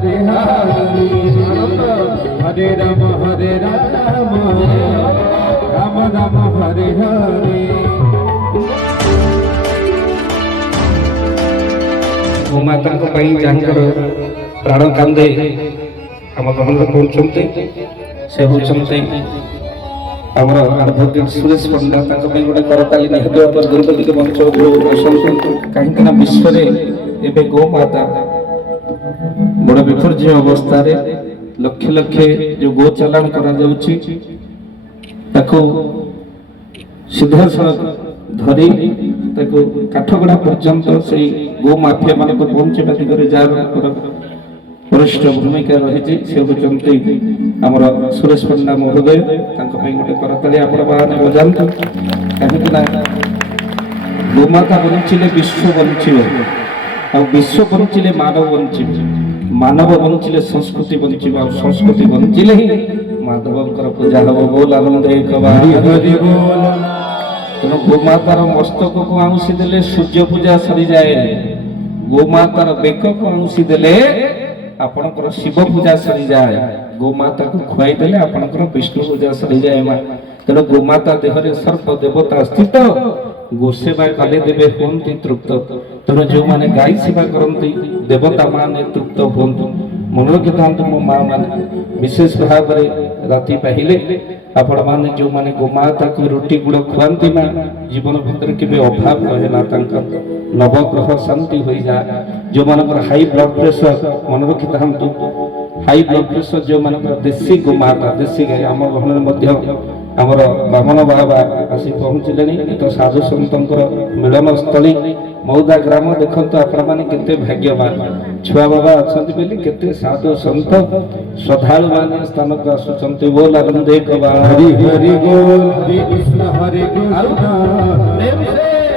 हरे हरे हरे राम राम राम हरे हरे। गोमाता प्राण कांदे आम गहन पहुंचते से होती आमर एडवोकेट सुरेश पंडा गोटे करताली निहत दुर्गतिक मंच कहीं विश्व में गोमाता बड़ विपर्य अवस्था लक्ष लक्ष जो गो चालाण सीधासख धरी काठगड़ा पर्यंत से गो माफिया मान पहुंचा दिगरे जार वरिष्ठ भूमिका रही से होती आमर सुरेश पंडा महोदय गोटे करताली आपण बजातु कहीं गोमाता बंचिले विश्व बंचिब आ विश्व बंचिले मानव बंचिब मानव बंचिले संस्कृति बंचिब आ संस्कृति बंचिले ही माधवंकर पूजा हम बोल आनंद एक तेणु गोमातार मस्तक को आउसी देले सूर्य पूजा सरी जाए गोमातार बेक को आउसी देले आपणकर शिव पूजा सरी जाए गोमाता को खुआई देले आपणकर विष्णु पूजा सरी जाए तेणु गोमाता देहरे सर्प देवता स्थित गोसेवा कले देवे होती तृप्त तेणु जो माने गाय सेवा करती देवता माने तृप्त होंतु मन रखी था मो माँ मैंने विशेष भाव में राति पहले आपण मैंने जो माने गोमाता को रोटी गुड़ खुआती ना जीवन भितर के अभाव रहे ना नवग्रह शांति हो जाए जो मानकर हाई ब्लड प्रेशर मन रखी था हाई ब्लड प्रेशर जो मानकर देशी गोमाता देशी गाय आम गहन आमर बामन बाबा आसी पहुँचले तो साधु सतंकर मिलन स्थली मौदा ग्राम देखते आपण मैंने केते भाग्यवान छुआ बाबा अच्छा केते साधु सत श्रद्धालु मान स्थान को आसुंच बोल आनंद हरि हरि बोल हरे कृष्ण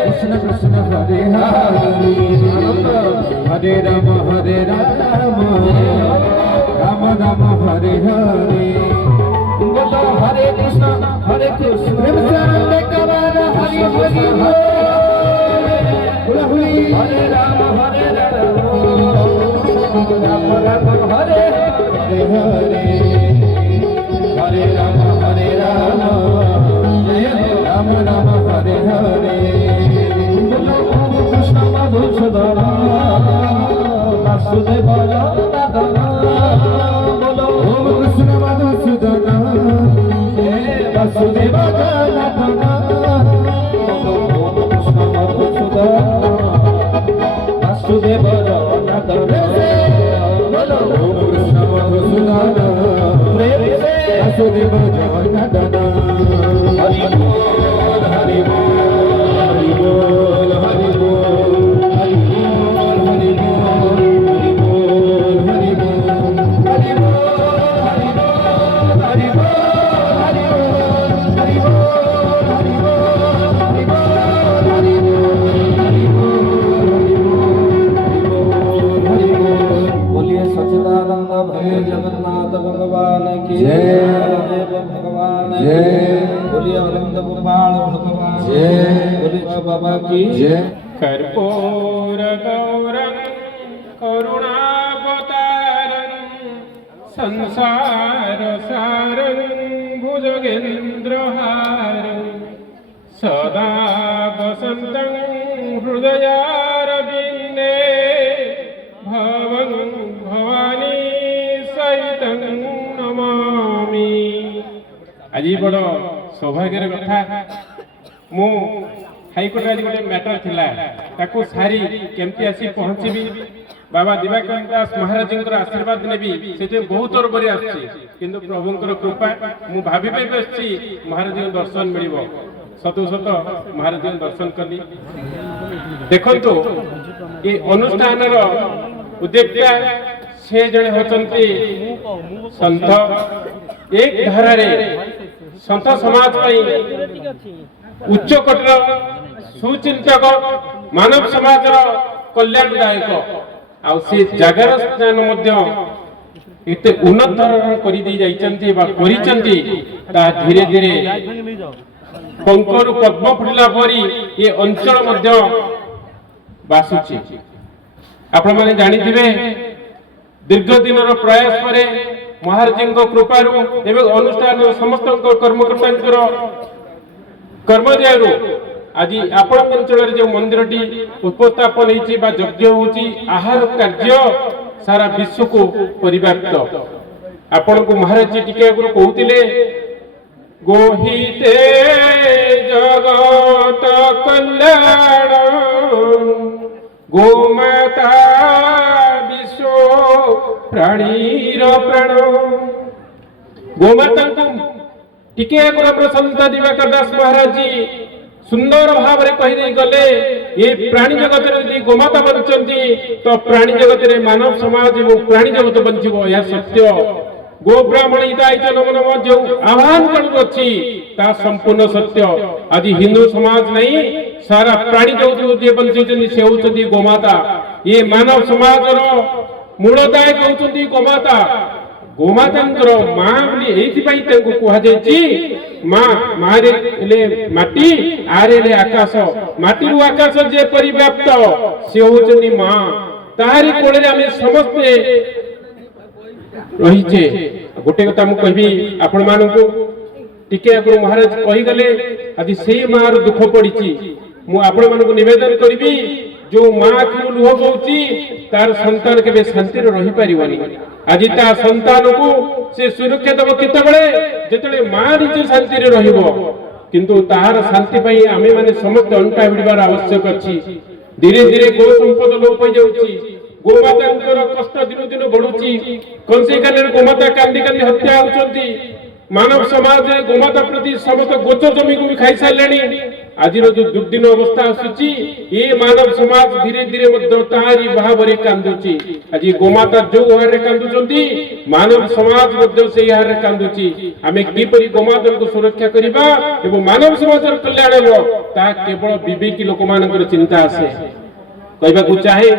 कृष्ण कृष्ण हरे हरे राम राम राम हरे हरे बोलो हरे कृष्ण हरे हरे राम राम राम हरे हरे हरे राम राम राम हरे हरे बोलो ओम कृष्ण मधुसूदन वासुदेव बोलो ओम कृष्ण मधुसूदन वासुदेव वासुदेव वासुदेव जगन्नाथ हरि बोल हरि बोल हरि बोल हरि बोल हरि बोल हरि बोल हरि बोल हरि बोल हरि बोल हरि बोल हरि बोल हरि बोल हरि बोल बोलिए सच्चिदानंद भगवान जगन्नाथ भगवान की जय भगवान जय बोलिए आनंद गोपाल भगवान जय बोलिए बाबा की जय। कर्पूर गौरं करुणावतारं संसार सारं भुजगेन्द्रहारं सदा वसन्तं हृदयारविन्दे भवं भवानी सहितं नमामि। आज बड़ सौभाग्यर कथा मु हाईकोर्ट आज गोटे मैटर थिला ताको सारी केमती आसी पहुँचबी बाबा दिवाकर दास महाराज आशीर्वाद नेबी से बहुत और बड़ी आसी किंतु प्रभुंकर कृपा मु भाभी बसची महाराज दर्शन मिलिबो सतु सत महाराज दर्शन कली देखंतु ये अनुष्ठान उद्देश्य से जड़े होचंती संत एक धारा संत समाज उच्च कोटर सुचिंतक मानव समाज कल्याणदायक आ से जगार स्थान एते उन्नत धरण कर धीरे धीरे कंकरु पद्म फुटिला परी ये अंचल बासुची आपण माने जानिथिबे दीर्घ दिन प्रयास पर महाराज कृपार एवं अनुष्ठान समस्त कर्मकर्ता कर्म दयारू आज आपण अंचल जो मंदिर उपस्थापन यज्ञ होची आहार कार्य सारा विश्व को परिव्याप्त आपण को महाराज जी टिके कहते गोहिते जगत कल्याण गोमाता विश्व प्राणीर प्राण गोमाता को टिके संत दिवाकर दास महाराज जी सुंदर भाव में कही गले ये प्राणी जगत यदि गोमाता बंचती तो प्राणी जगत रे मानव समाज और प्राणी जगत बंचब यह सत्य गो ब्राह्मण हिताय च नमो नमः जो आह्वान करूछि ता संपूर्ण सत्य आज हिंदू समाज नहीं सारा प्राणी जगत जे बंचुछन से होछथि गोमाता ये मानव समाज रो मूलदाय कहउछथि गोमाता गोमातांकर मां बोली एथि कह मां मारे माटी आरे ले आकाश माटी रु आकाश जे परिव्याप्त से होचनी मां तारी कोळे आमे समस्ते रहिचे गोटे कथा मु कहबी आपण मानकु टिके आगु महाराज कहि गले आज से मार दुख पड़िची मु आपण मानकु निवेदन करबी जो मां आखिरु लुह बोउची तार संतान केबे शांति रे रहि परिवनी आज ता संतान को से सुरक्षा दब केतबेले जेतले मां निजे शांति रे रहिबो किंतु तार शांति पई आमे माने समस्त अंटा बिडबार आवश्यक अछि धीरे धीरे गो संपद लोप होई जाउची गोमातांकर कष्ट दिन दिन बढ़ुची कंसे काले गोमाता कांदी कांदी हत्या होचंती मानव समाज गोमाता प्रति समस्त गोच जमी को भी खाई सारलेनी आज जो दुर्दिन अवस्था आसुची ये मानव समाज धीरे धीरे मध्य तारी भावरे कांदुची आज गोमाता जो हारे कांदुचंती मानव समाज मध्य से हारे कांदुची आमे किपरि गोमाता को सुरक्षा करिबा एवं मानव समाजर कल्याण हो ता केवल विवेकी लोक मानकर चिंता आसे कहबा को चाहे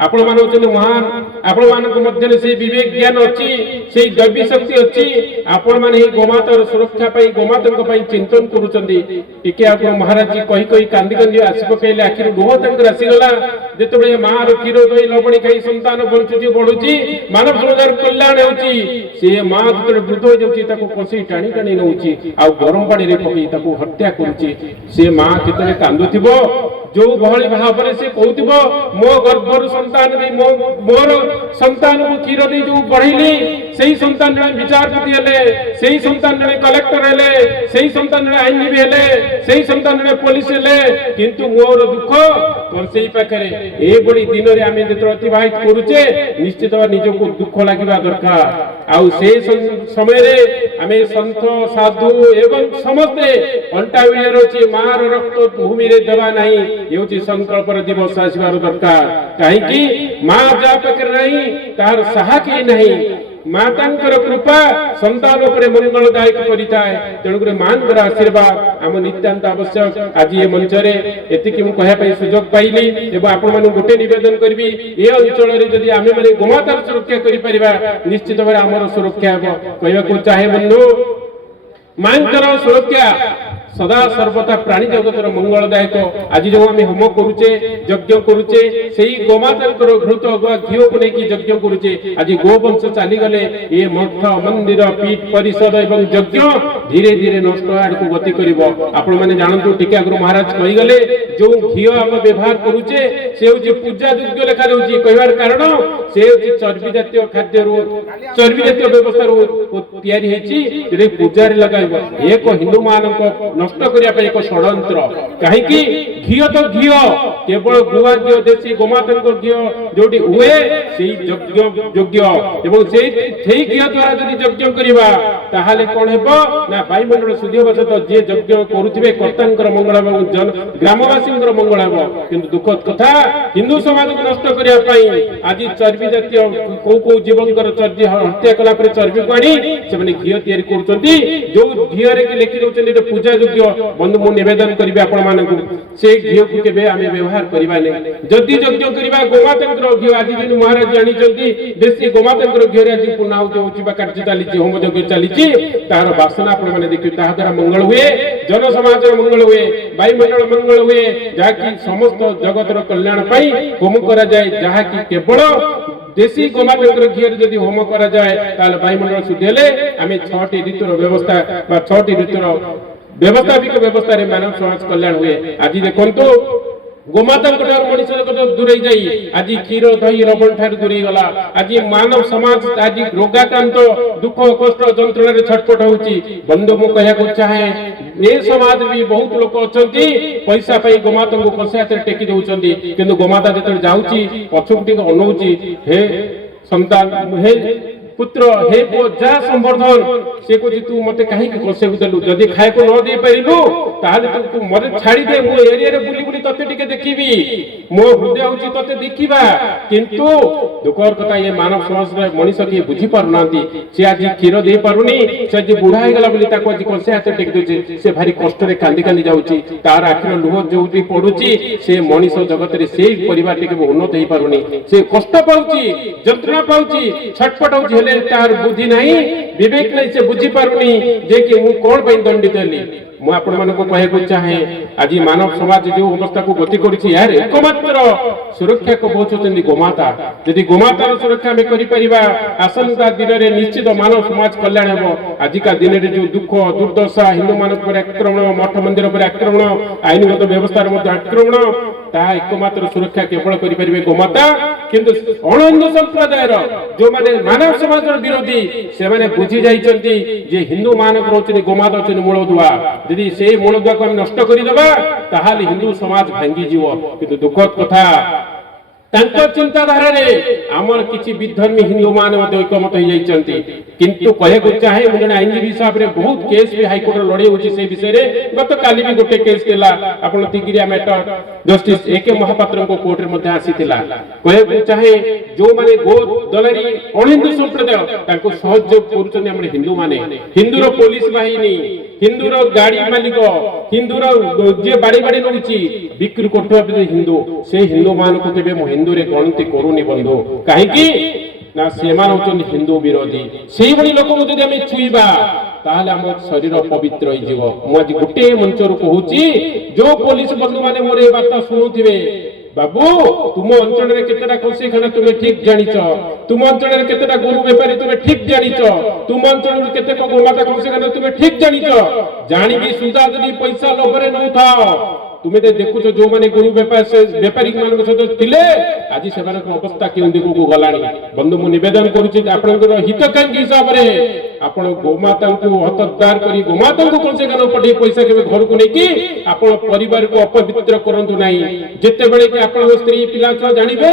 आपण मान होचन महान आपण मान मध्य से विवेक ज्ञान अछि से दैवी शक्ति अछि आपण मान ही गोमातार सुरक्षा पई गोमाताक पई चिंतन करूचंदी टिके आपण महाराज जी कहि कहि कांदी कांदी आसी पकेले आखिर लोह तंक रासी गला जेतबे मार क्षीर दही लवणी खाई संतान बंचुची बढ़ुची मानव समाजर कल्याण होची से मां जेतबे वृद्ध हो जाउची ताको कोसी टाणी टाणी नउची आ गरम पानी रे पकई ताको हत्या करूची से मां केतबे कांदुथिबो जो भली भाव से कहूथिबो मो गर्भर संतान दे मोर संतान को क्षीर दे जो बढ़िली सेही संतान जने विचारपति हेले सेही संतान जने कलेक्टर हेले सेही संतान जने आईनजीबी हेले सेही संतान जने पुलिस हेले किंतु मोर दुख कोन सेही पाखरे ए बड़ी दिन रे आमे जेतो अतिबाहित करूचे निश्चित निज को दुख लागिबा दरकार आउ से समय रे आमे संत साधु एवं समस्त अंटा विले रोची मार रक्त भूमि रे देवा नहीं ये संकल्प दिवस आसबार दरकार कहीं मां जा पाखे नहीं तार साहा के नहीं मातांकर कृपा संतान उपरे मंगलदायक करिताय तेणुकर मानकर आशीर्वाद आम नित्यांत आवश्यक आज ये मंच रे एतिकी मु कहया पई सुयोग पाइली एवं आपण मानु गोटे निवेदन करबी ए अंचल रे जदी आमे माने गोमातार सुरक्षा करि परिबा निश्चित भाबे हमर सुरक्षा हेबो कहया को चाहे बंधु मानकर सुरक्षा सदा सर्वदा प्राणी जगतर मंगलदायक आज जो आम होम करुचे यज्ञ करुचे सेही गोमातांकर घृत घीओ को लेकिन यज्ञ करुचे आज गोवंश चली गले ये मठ मंदिर पीठ परिषद एवं यज्ञ धीरे धीरे नष्ट आड़ को गति करिवो आपण माने जानंतु टिके गुरु महाराज कहि गले जो घीओ हम व्यवहार करुचे से होची पूजा योग्य लेखा रहउची कहबार कारण से होची चर्बी जातीय खाद्य रो चर्बी जातीय व्यवस्था रो तयारी हेची जे पूजा रे लगाइबो एक हिंदू मानक नष्ट करिया पे एक षडयंत्र कहीं घीओ तो घीओ केवल गुआ घीओ देसी गोमातांक घीओ जोटी हुए सेही योग्य एवं सेही घीओ द्वारा जदि यज्ञ करिबा ताहाले कोन हेबो ना वायुमंडल शुद्ध हेबो तो जे यज्ञ करूथिबे कर्तांकर मंगल हेबो ग्रामवासींकर मंगल हेबो किंतु दुखद कथा हिंदू समाज को नष्ट करिया पई आज चर्बी जातीय को जीवनकर चर्बी हत्या कला पर चर्बी पानी से माने घीओ तयारी करचंती जो घीओ रे लिखि दउचंती पूजा योग्य बंधु मु निवेदन करिबे आपण मानकु से घीओ को केबे आमे व्यवहार करिबा नै जदि यज्ञ करिबा गोमातांकर घीओ आज दिन महाराज जानि जल्दी देसी गोमातांकर घीओ रे आज पुनाहुति होची बा कार्य चालीची होम यज्ञ चालीची तार वासना आपण माने देखि ताहा द्वारा मंगल हुए जन समाज मंगल हुए वायुमंडल मंगल हुए जहा कि समस्त जगतर कल्याण पई होम करा जाय जहा कि केवल देशी गोमाता घी जदि होम करा जाए ताले वायुमंडल शुद्ध हेले आमे 6टी ऋतुर व्यवस्था बा 6टी ऋतुर व्यवस्थापिक व्यवस्था रे मानव समाज कल्याण हुए। आज देखंतु गोमाता मनुष्य दूरे जाई आज क्षीर दही लवण ठार दूरे गला। आज मानव समाज आज रोगाक्रांत दुख कष्ट जंत्रणा रे छटपट होउची। बंधु मु कहया को चाहे ए समाज भी बहुत लोक अछंती पैसा पाई गोमाता को कसे हाथ टेकी दउचंती किंतु गोमाता जते जाउची पछुक टिक अनउची हे संतान हे पुत्र हे पो जा संवर्धन से को तू मते काहे के कसे देलु जदी खाए को न दे परिलु ताले तू मरे छाड़ी दे मो एरिया रे बुली बुली तते टिके देखिबी मो हृदय होची तते देखिबा किंतु दुखर कथा ये मानव समाज रे मनुष्य के बुझी पारुनांती से आज क्षीर दे पारुनी से आज बुढ़ा हे गला बुली ताको आज कसे हाथ टेक दोची से भारी कष्ट रे कांदी कांदी जाउची तार आखिर लुह जोटी पडुची से मनुष्य जगत रे से परिवार टिके उन्नत हे पारुनी से कष्ट पाउची जंत्रणा पाउची छटपट होची तार बुद्धि नहीं विवेक नहीं से बुझी पारुनी जे कि मु कोन पई दंडित हेली। मु आपण मन को कहे को चाहे आज मानव समाज जो अवस्था को गति करिछि यार एकमात्र सुरक्षा को पहुंचुतनी गोमाता यदि गोमातार सुरक्षा में करि परिबा आसन्ता दिन रे निश्चित मानव समाज कल्याण हेबो। आज का दिन रे जो दुख दुर्दशा हिंदू मानव पर आक्रमण मठ मंदिर पर आक्रमण आईनगत व्यवस्था रे मध्य आक्रमण ता एकमात्र सुरक्षा केवल करि परिबे गोमाता किंतु अणहिंदू संप्रदाय रो जो माने मानव समाज विरोधी से माने बुझी जाइचंती जे हिंदू मानक रोचनी गोमाता चनी मूलदुआ यदि से मूलदुआ को हम नष्ट करि देबा ताहाले हिंदू समाज भांगी जीवो किंतु दुखद कथा तांको चिंताधारा रे हमर किछि विधर्मी हिंदू मान मते एकमत हो जाइचंती किंतु कहे को चाहे मु जने आईनजीवी हिसाब रे बहुत केस भी हाई कोर्ट लड़े होची से विषय रे गत काली भी गोटे केस केला आपण Tigiria matter justice A K Mahapatra को कोर्ट रे मध्ये आसीतिला। कहे को चाहे जो माने गो दलरी अणहिंदू संप्रदाय तांको सहयोग करूचनी हमर हिंदू माने हिंदू रो पुलिस बाहिनी हिंदू रो गाड़ी मालिक हिंदू रो जे बाड़ी बाड़ी नउची बिक्री करथवा हिंदू से हिंदू मान को केबे हिंदू रे गणति करूनी बंधु काहे की ना सेमान होचन हिंदू विरोधी सेही बड़ी लोक को जदि हमें छुईबा ताहले हम शरीर पवित्र होई जीवो। मु आज गुटे मंच रो कहूची जो पुलिस बंधु माने मोर ए बात सुनुथिबे बाबू तुम अंचल रे केतेटा कौशी खाना तुमे ठीक जानिच तुम अंचल रे केतेटा गुरु व्यापारी तुमे ठीक जानिच तुम अंचल रे केते को गोमाता कौशी खाना तुमे ठीक जानिच जानि भी सुधा जदि पैसा लोभरे न उठाओ तुमे ते देखुछ जो माने गुरु व्यापारी मान सहित थिले आज से अवस्था केउ दिगु को गलानी। बंधु मु निवेदन करूची आपनकर हितकांक्षी हिसाब रे आपण गोमाता को हतदार करी गोमाता को कोन से गानो पठी पैसा के घर को नै कि आपण परिवार को अपवित्र करंतु नाही। जेते बेले कि आपण स्त्री पिला छ जानिबे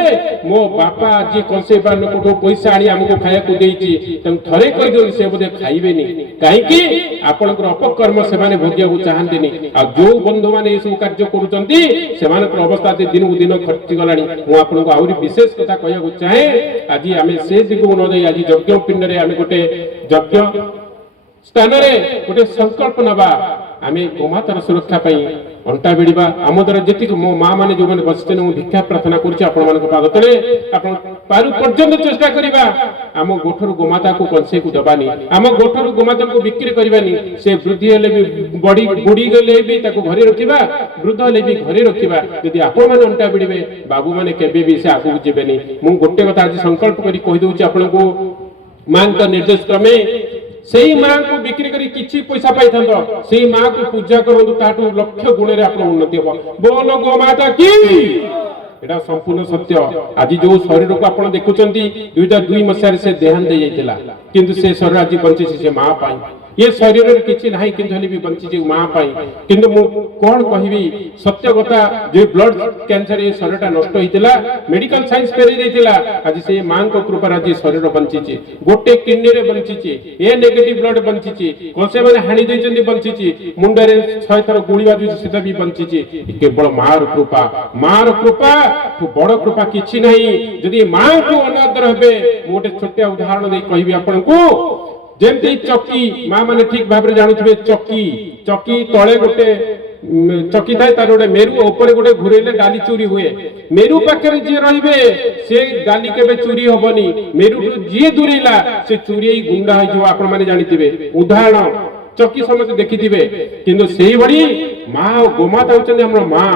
मो बापा आज कोन से बान को पैसा आनी हमको खाया को देइची तम थरे कहि दो से बोधे खाइबेनी काहे कि आपनकर अपकर्म से माने भोगिया को चाहंतेनी आ जो बंधु माने सब कार्य करूचंती से मानकर अवस्था दिन को दिन खर्ची गलानी। मु आपनको आउरी विशेष कथा कहया को चाहे आज आमे से दिगु न दे आज यज्ञ पिंड रे आमे गोटे यज्ञ स्थान रे गोटे संकल्प नबा आमे गोमातार सुरक्षा पई अंटा बिड़िबा आम द्वारा जेतिक मो मां माने जो माने बसिते मु भिक्षा प्रार्थना करूची आपण मानक पाद तळे आपण पारु पर्यंत चेष्टा करिबा आम गोठर गोमाता को कंसे को दबानी आम गोठर गोमाता को बिक्री करबानी से वृद्धि हेले भी बड़ी बुडी गेले भी ताको घरे रखिबा वृद्ध हेले भी घरे रखिबा यदि आपण माने अंटा बिड़िबे बाबू माने केबे भी से आगु जेबेनी। मु गोटे कथा आज संकल्प करी कहि दउची आपण को मां का निर्देश क्रमे सेही मां को बिक्री करी किछि पैसा पाई थांतो सेही मां को पूजा करंतु ताटू लक्ष्य गुण रे आपण उन्नति हो। बोल गो माता की एटा संपूर्ण सत्य। आज जो शरीर को आपण देखुचंती 2002 मसिया से देहांत दे जाइतिला किंतु से शरीर आज बंची से मां पाई ये शरीर रे किछि नाही किंतु हली भी बंची जे मां पाई किंतु मु कोन कहिबी सत्य कथा जे ब्लड कैंसर ये शरीरटा नष्ट होइतिला मेडिकल साइंस फेरि देतिला आज से मां को कृपा आज शरीर बंची छि गोटे किडनी रे बंची छि ए नेगेटिव ब्लड बंची छि कोसे माने हानि देचंदी बंची छि मुंडे रे 6 थर गुळी बाजू सीधा भी बंची छि केवल मार कृपा तो बड़ कृपा किछि नाही। जदि मां को अनादर हेबे मोटे छोटे उदाहरण दे कहिबी आपन को जेमती चक्की मां माने ठीक भाबरे जानुथिबे चक्की तळे गोटे चक्की थाए तार गोटे मेरु ऊपर गोटे घुरेले डाली चोरी हुए मेरु पाखरे जे रहिबे से डाली केबे चोरी होबनी मेरु जे दूरेला से चोरी गुंडा हो जो आपण माने जानिथिबे उदाहरण चक्की समझ देखिथिबे किंतु सेही बड़ी मां गोमाता होचंदी हमर मां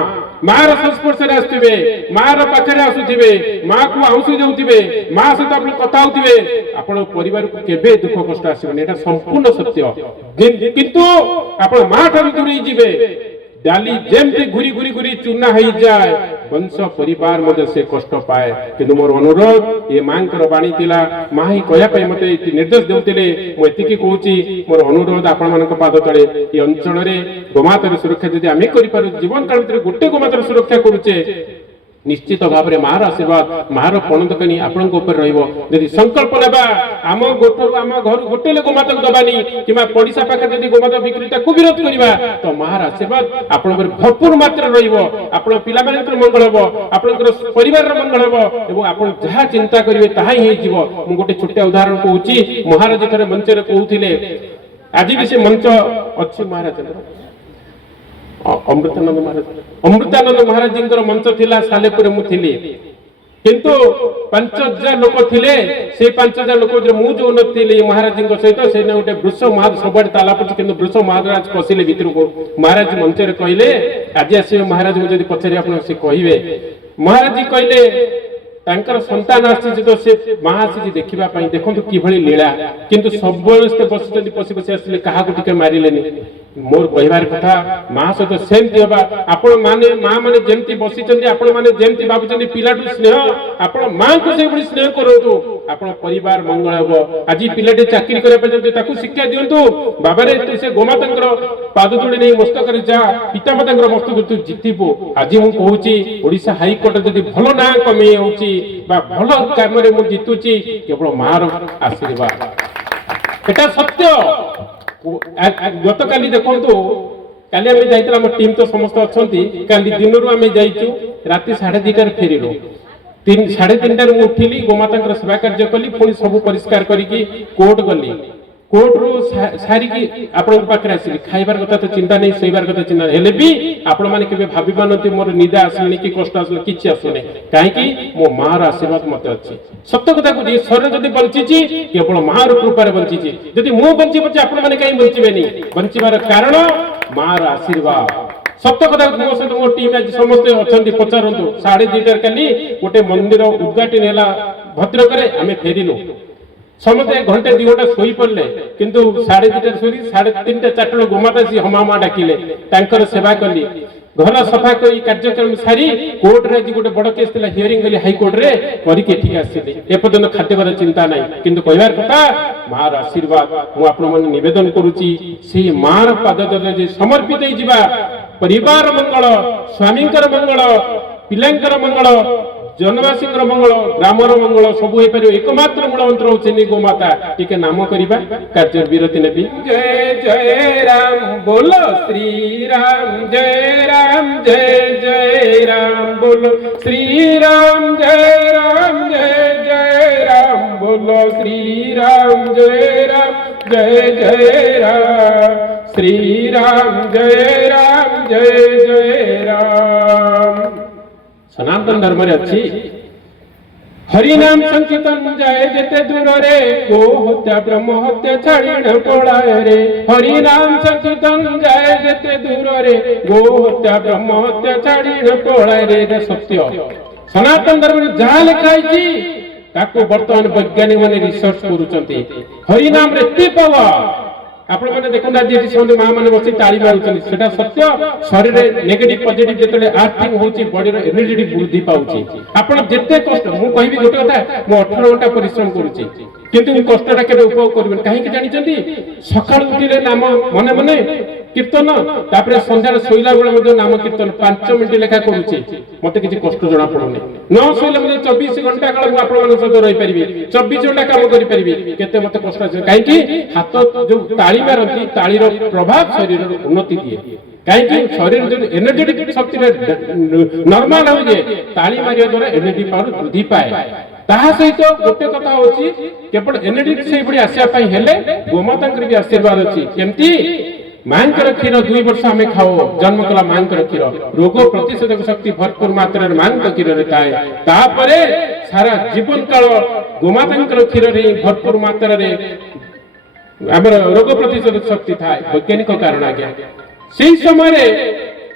ମାର ସଂସ୍ପର୍ଶରେ ଆସୁଥିବେ, ମାର ପାଖରେ ଆସୁଥିବେ, ମାକୁ ଆଉଁସି ଦେଉଥିବେ, ମା ସହିତ ଆପଣ କଥା ହଉଥିବେ, ଆପଣଙ୍କ ପରିବାରକୁ କେବେ ଦୁଃଖ କଷ୍ଟ ଆସିବନି। ଏଟା ସମ୍ପୂର୍ଣ୍ଣ ସତ୍ୟ। କିନ୍ତୁ ଆପଣ ମା ଠାରୁ ଦୂରେଇ ଯିବେ, ଡାଲି ଯେମିତି ଘୁରି ଘୁରି ଘୁରି ଚୂନା ହେଇଯାଏ, ବଂଶ ପରିବାର ମଧ୍ୟ ସେ କଷ୍ଟ ପାଏ। କିନ୍ତୁ ମୋର ଅନୁରୋଧ, ଏ ମାଙ୍କର ବାଣୀ ଥିଲା, ମା ହିଁ କହିବା ପାଇଁ ମତେ ନିର୍ଦ୍ଦେଶ ଦେଉଥିଲେ। ମୁଁ ଏତିକି କହୁଛି, ମୋର ଅନୁରୋଧ ଆପଣମାନଙ୍କ ପାଦ ତଳେ, ଏ ଅଞ୍ଚଳରେ ଗୋମାତାର ସୁରକ୍ଷା ଯଦି ଆମେ କରିପାରୁ, ଜୀବନ କାଳ ଭିତରେ ଗୋଟେ ଗୋମାତାର ସୁରକ୍ଷା କରୁଛେ, ନିଶ୍ଚିତ ଭାବରେ ମାର ଆଶୀର୍ବାଦ, ମାର ପଣତକାନି ଆପଣଙ୍କ ଉପରେ ରହିବ। ଯଦି ସଂକଳ୍ପ ନେବା, ଆମ ଗୋଠରୁ ଆମ ଘରୁ ଗୋଟେ ଗୋମାତାକୁ ଦବାନି, କିମ୍ବା ପଡ଼ିଶା ପାଖରେ ଯଦି ଗୋମାତା ବିକ୍ରି ତାକୁ ବିରୋଧ କରିବା, ତ ମାର ଆଶୀର୍ବାଦ ଆପଣଙ୍କର ଭରପୁର ମାତ୍ରାରେ ରହିବ। ଆପଣ ପିଲାମାନଙ୍କର ମଙ୍ଗଳ ହେବ, ଆପଣଙ୍କର ପରିବାରର ମଙ୍ଗଳ ହେବ, ଏବଂ ଆପଣ ଯାହା ଚିନ୍ତା କରିବେ ତାହା ହିଁ ହେଇଯିବ। ମୁଁ ଗୋଟେ ଛୋଟିଆ ଉଦାହରଣ କହୁଛି। ମହାରାଜ ଥରେ ମଞ୍ଚରେ କହୁଥିଲେ, ଆଜି ବି ସେ ମଞ୍ଚ ଅଛି ମହାରାଜଙ୍କର, ଅମୃତାନନ୍ଦ ମହାରାଜଙ୍କର ମଞ୍ଚ ଥିଲା, ସାଲେପୁରରେ ମୁଁ ଥିଲି। କିନ୍ତୁ 5000 ଲୋକ ଥିଲେ। ସେ 5000 ଲୋକ ମୁଁ ଯୋଉ ନଥିଲି ମହାରାଜଙ୍କ ସହିତ, ସେଇଟା ଗୋଟେ ବୃଷ ମହାରାଜ, ସବୁଆଡେ ତାଲା ପଡୁଛି, କିନ୍ତୁ ବୃଷ ମହାରାଜ ପଶିଲେ ଭିତରକୁ। ମହାରାଜ ମଞ୍ଚରେ କହିଲେ, ଆଜି ଆସିବେ ମହାରାଜଙ୍କୁ ଯଦି ପଚାରି ଆପଣ ସେ କହିବେ। ମହାରାଜ କହିଲେ, ତାଙ୍କର ସନ୍ତାନ ଆସିଛି ତ ସେ ମା ଆସିଛି ଦେଖିବା ପାଇଁ, ଦେଖନ୍ତୁ କିଭଳି ଲୀଳା। କିନ୍ତୁ ସବୁବେଳେ ବସିଛନ୍ତି, ପଶି ପଶି ଆସିଲେ, କାହାକୁ ଟିକେ ମାରିଲେନି। ମୋର କହିବାର କଥା, ମା ସହିତ ସେମିତି ହେବା। ଆପଣ ମାନେ ମା ମାନେ ଯେମିତି ବସିଛନ୍ତି, ଆପଣ ମାନେ ଯେମିତି ଭାବୁଛନ୍ତି ପିଲାଠୁ ସ୍ନେହ, ଆପଣ ମାଙ୍କୁ ସେଇଭଳି ସ୍ନେହ କରନ୍ତୁ, ଆପଣ ପରିବାର ମଙ୍ଗଳ ହେବ। ଆଜି ପିଲାଟି ଚାକିରି କରିବା ପାଇଁ ଯାଉଛି, ତାକୁ ଶିକ୍ଷା ଦିଅନ୍ତୁ, ବାବାରେ ତୁ ସେ ଗୋମାତାଙ୍କର ପାଦ ତଳେ ନେଇ ମସ୍ତକରେ ଯା, ପିତାମାତାଙ୍କର ମସ୍ତକ ତୁ ଜିତିବୁ। ଆଜି ମୁଁ କହୁଛି, ଓଡ଼ିଶା ହାଇକୋର୍ଟ ଯଦି ଭଲ ନାଁ କମେଇ ହେଉଛି ବା ଭଲ କାମରେ ମୁଁ ଜିତୁଛି, କେବଳ ମାର ଆଶୀର୍ବାଦ। এটা সত্য। গতকালি দেখন্তু, কালি আমি যাইছিল, আমার টিম তো সমস্ত অছন্তি, কালি দিনরু আমি যাইছু, রাতি 2:30 ফেরিলু। 3:30 ମୁଁ ଉଠିଲି, ଗୋମାତାଙ୍କର ସେବା କାର୍ଯ୍ୟ କଲି, ପୁଣି ସବୁ ପରିଷ୍କାର କରିକି କୋର୍ଟ ଗଲି। କୋର୍ଟରୁ ସାରିକି ଆପଣଙ୍କ ପାଖରେ ଆସିଲି। ଖାଇବାର କଥା ତ ଚିନ୍ତା ନାହିଁ, ଶୋଇବାର କଥା ଚିନ୍ତା ନାହିଁ, ହେଲେ ବି ଆପଣମାନେ କେବେ ଭାବି ପାରୁନନ୍ତି ମୋର ନିଦା ଆସିଲାନି କି କଷ୍ଟ ଆସିଲା, କିଛି ଆସୁନି। କାହିଁକି? ମୋ ମାର ଆଶୀର୍ବାଦ ମତେ ଅଛି। ସତ୍ୟ କଥା କହୁଛି, ଶରୀର ଯଦି ବଞ୍ଚିଛି କେବଳ ମାର କୃପାରେ ବଞ୍ଚିଛି। ଯଦି ମୁଁ ବଞ୍ଚି ବଞ୍ଚି ଆପଣମାନେ କାହିଁ ବଞ୍ଚିବେନି? ବଞ୍ଚିବାର କାରଣ ମାର ଆଶୀର୍ବାଦ। ସତ୍ୟ କଥା, ମୋ ସହିତ ମୋ ଟିମ୍ ଆଜି ସମସ୍ତେ ଅଛନ୍ତି, ପଚାରନ୍ତୁ। 2:30 କାଲି ଗୋଟେ ମନ୍ଦିର ଉଦ୍ଘାଟନ ହେଲା ଭଦ୍ରକରେ, ଆମେ ଫେରିଲୁ। ସମସ୍ତେ ଘଣ୍ଟେ 2 ଘଣ୍ଟା ଶୋଇ ପଡ଼ିଲେ, କିନ୍ତୁ 2:30 ଶୋଇ 3:30 4 ଗୋମାତା ଆସି ହମାମା ଡାକିଲେ, ତାଙ୍କର ସେବା କଲି। ଘର ସଫା କରି କାର୍ଯ୍ୟକ୍ରମ ସାରି କୋର୍ଟରେ ଆଜି ଗୋଟେ ବଡ଼ କେସ୍ ଥିଲା, ହିୟରିଂ କଲି ହାଇକୋର୍ଟରେ, କରିକି ଏଠିକି ଆସିଲି। ଏପର୍ଯ୍ୟନ୍ତ ଖାଦ୍ୟର ଚିନ୍ତା ନାହିଁ। କିନ୍ତୁ କହିବାର କଥା, ମାର ଆଶୀର୍ବାଦ ମୁଁ ଆପଣମାନେ ନିବେଦନ କରୁଛି, ସେଇ ମାର ପାଦ ତଳେ ସମର୍ପିତ ହେଇଯିବା। ପରିବାର ମଙ୍ଗଳ, ସ୍ୱାମୀଙ୍କର ମଙ୍ଗଳ, ପିଲାଙ୍କର ମଙ୍ଗଳ, जनवासीଙ୍କର ମଙ୍ଗଳ, ଗ୍ରାମର ମଙ୍ଗଳ ସବୁ ହେଇପାରିବ। ଏକମାତ୍ର ମୂଳ ମନ୍ତ୍ର ହେଉଛି ଗୋମାତା। ଟିକେ ନାମ କରିବା, କାର୍ଯ୍ୟ ବିରତି ନେବି। ଜୟ ଜୟ ରାମ, ବୋଲ ଶ୍ରୀ ରାମ, ଜୟ ରାମ, ଜୟ ଜୟ ରାମ, ବୋଲ ଶ୍ରୀ ରାମ, ଜୟ ରାମ, ଜୟ ଜୟ ରାମ, ବୋଲ ଶ୍ରୀ ରାମ, ଜୟ ରାମ, ଜୟ ଜୟ ରାମ, ଶ୍ରୀ ରାମ, ଜୟ ରାମ, ଜୟ ଜୟ ରାମ। सनातन धर्म अच्छी हरिनाम संकीर्तन जाए जेते दूर रे, गो हत्या ब्रह्म हत्या छाड़ीण पलाए रे। हरिनाम संकीर्तन जाए जेते दूर रे, गो हत्या ब्रह्म हत्या छाड़ीण पलाए रे। सत्य सनातन धर्म जहाँ लिखाई ताको वर्तमान वैज्ञानिक माने रिसर्च करूचंती। हरिनाम रे एते पावर आपण माने देखो आज एठी समझ मां माने बसी ताली मारुचंती, सेटा सत्य। शरीर रे नेगेटिव पॉजिटिव जेतले आर्थिंग होची, बॉडी रे एनर्जी वृद्धि पाउची। आपण जेते कष्ट, मु कहबी गोटे कथा, मु 18 घंटा परिश्रम करूची, किंतु कष्टटा केबे उपभोग करबेन। काहे कि जानिचंती, सकाळ उठिले नाम मने मने कीर्तन, तापरे संध्यार सोइला बेले मध्ये नाम कीर्तन 5 मिनिट लेखा करूची, मते किछि कष्ट जणा पडुनी। न सोइले मध्ये 24 घंटा काल मु आपण मानक सहित रहि परिबी, 24 घंटा काम करि परिबी, केते मते कष्ट आछे। काहे कि हाथ जो ताली मारती, तालीर प्रभाव शरीर उन्नति दिए। कहीं शरीर जो एनर्जेटिक शक्ति नॉर्मल हो जाए, ताली मारिया द्वारा एनर्जी पावर वृद्धि पाए। ताहा सहित गोटे कथा होची, केवल एनर्जी से बड़ी आसिया पई हेले गोमातांकर भी आशीर्वाद अछि। केमती मांकर क्षीर 2 वर्ष आमे खाओ, जन्म कला मांकर क्षीर, रोग प्रतिषेधक शक्ति भरपूर मात्रा रे मांकर क्षीर रे थाए। तापरे सारा जीवन काल गोमातांकर क्षीर रे भरपूर मात्रा रे आमर रोग प्रतिषेधक शक्ति थाए। वैज्ञानिक कारण आज्ञा से समय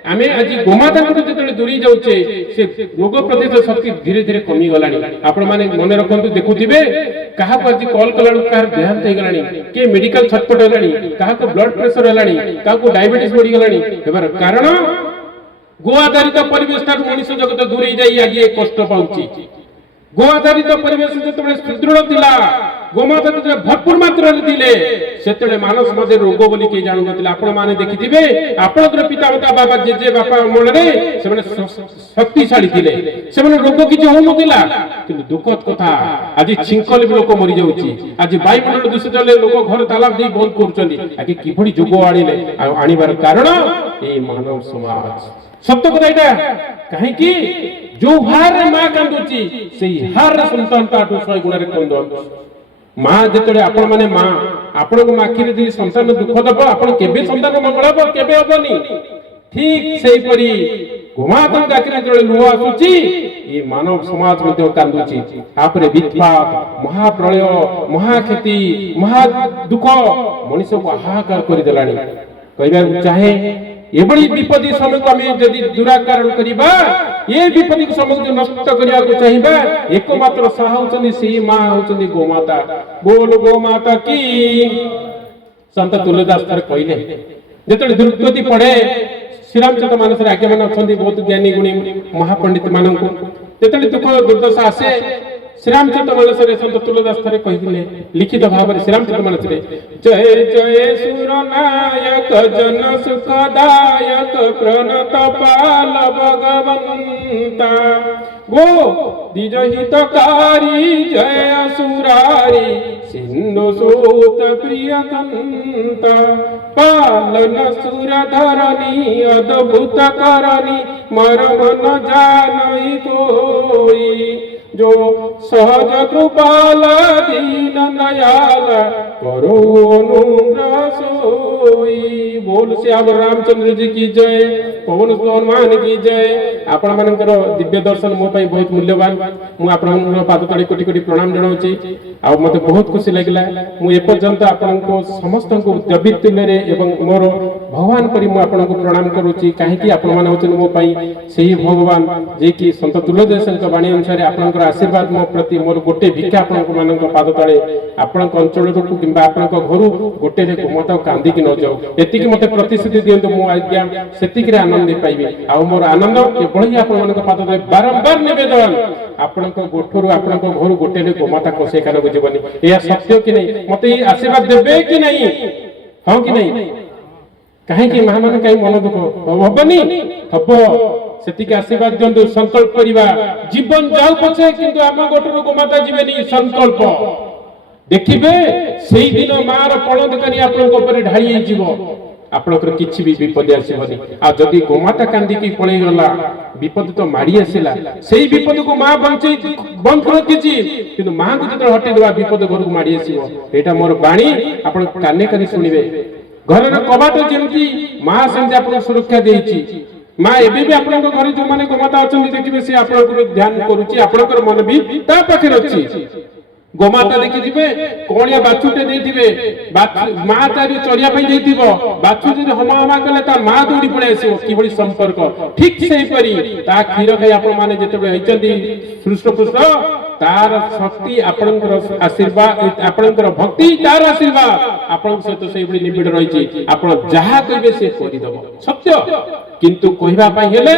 आमे आज गोमाता जो दूरी जाऊे से रोग प्रतिरोधक शक्ति धीरे धीरे कमी गलानी आपण माने मन रखंतु देखुथिबे कहा को आज कॉल कला कार देहांत हे गलानी के मेडिकल छटपट हलानी कहा को ब्लड प्रेशर हलानी कहा को डायबिटीज बढ़ी गलानी हेबार कारण गो आधारित परिवेश ठार मनुष्य जगत दूरी जाई आज कष्ट पाउची गो आधारित परिवेश जो सुदृढ़ थिला गोमाता जो भरपूर मात्रा थिले सेतले मानस मध्ये रोग बोली के जानु नथिला आपण माने देखिथिबे आपनकर पिता माता बाबा जेजे बापा अमल रे सेमने शक्तिशाली थिले सेमने रोग किछ हो नथिला किंतु दुखद कथा आज छिंकले लोक मरि जाउची आज बायुमंडल दूषित ले लोक घर तालाब दे बंद करचंदी आकि किभଳି जोग आनिले आनिबार कारण ए मानव समाज सत्य कथा एटा काहे कि जो हार मां कांदुची सेही हार संतान ताटू 100 गुण रे कंदो मां जेतले आपण माने मां आपण को आखिरे दी संतान दुख दब आपण केबे संतान मंगल हबो केबे हबनी ठीक सेही परी गोमाता आखिरे जळे लुह आसुची ए मानव समाज मध्ये कांदुची आपरे वित्पात महाप्रलय महाक्षति महा दुख मनुष्य को हाहाकार करि देलानी कहबा चाहे एबड़ी विपत्ति समय को हमें यदि दुराकरण करिबा ये विपत्ति को समय को नष्ट करिया को चाहिबा एकमात्र साहा होचनी सी मां होचनी गोमाता बोल गोमाता की संत तुलसीदास तर कहले जेतले दुर्गति पड़े श्री रामचंद्र मानस रे आज्ञा मन अछंदी बहुत ज्ञानी गुणी महापंडित मानन को जेतले दुख दुर्दशा आसे श्री रामचंद्र मानस रे संत तुलसीदास थरे कहिदिले लिखित भाव रे श्री रामचंद्र मानस रे जय जय सुर नायक जन सुखदायक प्रणत पाल भगवंता गो द्विज हितकारी जय असुरारी सिंधु सूत प्रिय कंता पालन सुर धरणी अद्भुत करणी मरम न जानई कोई जो सहज कृपाल दीन दयाल करो अनुग्रह सोई बोल श्याम रामचंद्र जी की जय पवन हनुमान की जय आपण मानकर दिव्य दर्शन मो पई बहुत मूल्यवान मु आपण पाद तळे कोटि कोटि प्रणाम जणाउची आ मते बहुत खुशी लागिला मु ए पर्यंत आपण को समस्त को देवित्व रे एवं मोर भगवान परि मु आपण को प्रणाम करूची काहे कि आपण मान होचन मो पई सेही भगवान जे कि संत तुलसीदास के वाणी अनुसार आपण आशीर्वाद मो प्रति मोर गोटे भिक्षा आपण मान पाद तळे आपण अंचल को किंबा आपण घर गोटे रे गोमाता कांदी कि न जाऊ एति कि मते प्रतिश्रुति दियंतु मु आज्ञा सेति कि आनंद पाइबे आ मोर आनंद केवल ही आपण मान पाद तळे बारंबार निवेदन आपण गोठरू आपण घर गोटे रे गोमाता कोसे कान को जीवनी या सत्य कि नहीं मते आशीर्वाद देबे कि नहीं हां कि नहीं काहे कि महा मन काई मन दुख होबनी हबो सेति के आशीर्वाद दियंतु संकल्प करिबा जीवन जाऊ पछे किंतु आम गोठरू गोमाता जीवेनी संकल्प देखिबे सेही दिन मार पणद करी आपण को ऊपर ढाई जीवो आपनकर किछि भी विपद आसीबनी आ जदी गोमाता कांदी की पळै गला विपद तो माडी आसिला सेही विपद को मां बंचै बंद कर किछि किंतु मां को जत हटि देबा विपद घर को माडी आसीबो एटा मोर बाणी आपण काने करी सुनिबे घर रे कबाट जेमति मां संजे आपण सुरक्षा देइछि मां एबे भी आपण घर जो माने गोमाता अछंती देखिबे से आपण को ध्यान करूछि आपनकर मन भी ता पाखे अछि गोमाता देखि दिबे कोणिया बाछुटे देथिबे मां तारी चरिया पई देथिबो बाछु जे हमा हमा कले ता मां दौड़ी पळे आसीबो कि बडी संपर्क ठीक सेही परी ता खीर खाई आपण माने जेतेबे हैचंदी सृष्ट पुष्ट तार शक्ति आपनकर आशीर्वाद आपनकर भक्ति तार आशीर्वाद आपन सहित सेही बडी निबिड रहिछि आपण जहा कहिबे से करि दबो सत्य किंतु कहिबा पई हेले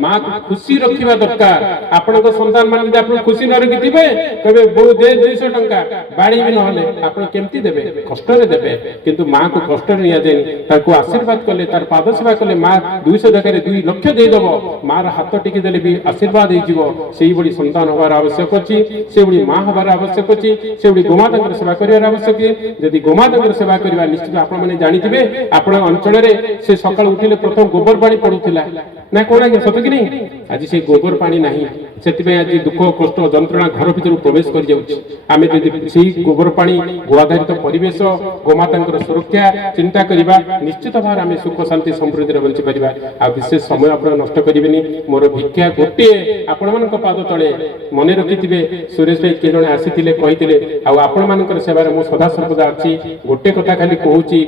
मां को खुशी रखिबा दरकार आपन को संतान मान जे आपन खुशी न रखिथिबे कहबे बहु दे 200 टंका बाड़ी भी न होले आपन केमती देबे कष्ट रे देबे किंतु मां को कष्ट निया जाय ताको आशीर्वाद करले तार पाद सेवा करले मां 200 टका रे 2 लाख दे दबो मार हाथ टिके देले भी आशीर्वाद हे जीवो सेही बडी संतान होबार आवश्यक अछि से बडी मां होबार आवश्यक अछि से बडी गोमाता कर सेवा करिवार आवश्यक अछि यदि गोमाता कर सेवा करिवा निश्चित आपन माने जानिथिबे आपन अंचल रे से सकाळ उठिले प्रथम गोबर पानी पडुथिला ना कोना के सत कि नहीं आज से गोबर पानी नाही सेति आज दुख कष्ट जंत्रणा घर भीतर प्रवेश कर जाउछि आमे यदि सेही गोबर पानी गोआधारित परिवेश गोमातांकर सुरक्षा चिंता करिबा निश्चित भार आमे सुख शांति समृद्धि रे बंची परिबा आ विशेष समय आपण नष्ट करिबेनी मोर भिक्षा गोटे आपण मानक पाद तळे मने रखिथिबे ସୁରେଶ ଭାଇ କିଏ ଜଣେ ଆସିଥିଲେ କହିଥିଲେ ଆଉ ଆପଣମାନଙ୍କର ସେବାରେ ମୁଁ ସଦାସର୍ବଦା ଅଛି। ଗୋଟେ କଥା ଖାଲି କହୁଛି,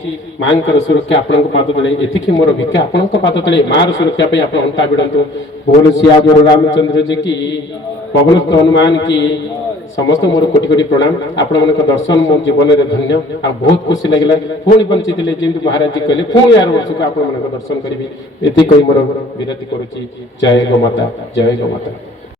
ମାଙ୍କର ସୁରକ୍ଷା ଆପଣଙ୍କ ପାଦ ତଳେ, ଏତିକି ମୋର ଭିକ୍ଷା ଆପଣଙ୍କ ପାଦ ତଳେ। ମାର ସୁରକ୍ଷା ପାଇଁ ଆପଣ ଅଣ୍ଟା ଭିଡ଼ନ୍ତୁ। ବୋଲ ସିୟାପୁର ରାମଚନ୍ଦ୍ର ଜି କି, ପବନ ହନୁମାନ କି। ସମସ୍ତ ମୋର କୋଟି କୋଟି ପ୍ରଣାମ। ଆପଣମାନଙ୍କ ଦର୍ଶନ ମୋ ଜୀବନରେ ଧନ୍ୟ, ଆଉ ବହୁତ ଖୁସି ଲାଗିଲା। ପୁଣି ବଞ୍ଚିଥିଲେ ଯେମିତି ମହାରାଜ କହିଲେ ପୁଣି ଆର ବର୍ଷକୁ ଆପଣମାନଙ୍କ ଦର୍ଶନ କରିବି। ଏତିକି କହି ମୋର ବିରତି କରୁଛି। ଜୟ ଗୋମାତା, ଜୟ ଗୋମାତା।